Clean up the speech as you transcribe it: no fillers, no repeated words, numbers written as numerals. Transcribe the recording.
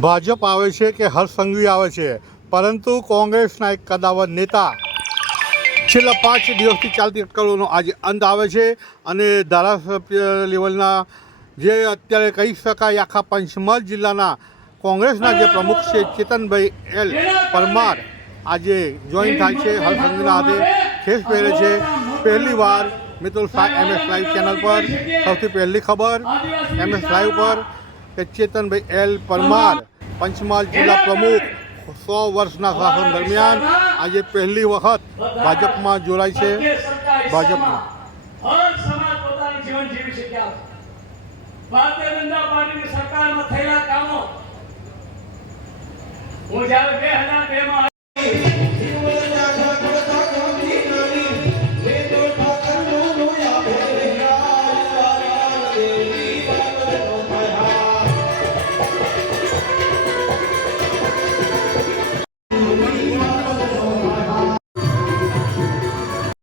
ભાજપ આવે છે કે હર્ષ સંઘવી આવે છે, પરંતુ કોંગ્રેસના એક કદાવર નેતા છેલ્લા 5 દિવસથી ચાલતી અટકળોનો આજે અંત આવે છે અને ધારાસભ્ય લેવલના જે અત્યારે કહી શકાય આખા પંચમહાલ જિલ્લાના કોંગ્રેસના જે પ્રમુખ છે ચેતનભાઈ એલ પરમાર આજે જોઈન થાય છે હર્ષ સંઘવીના હાથે ખેસ પહેરે છે। પહેલીવાર મિત્રો MS લાઈવ ચેનલ પર સૌથી પહેલી ખબર MS લાઈવ પર કે ચેતનભાઈ એલ પરમાર પંચમહાલ જિલ્લા પ્રમુખ 100 વર્ષના શાસન દરમિયાન આજે પહેલી વખત ભાજપમાં જોડાય છે। ભાજપમાં ભારતીય જનતા પાર્ટીની સરકારમાં થયેલા કામો હું જ્યારે 2002 માં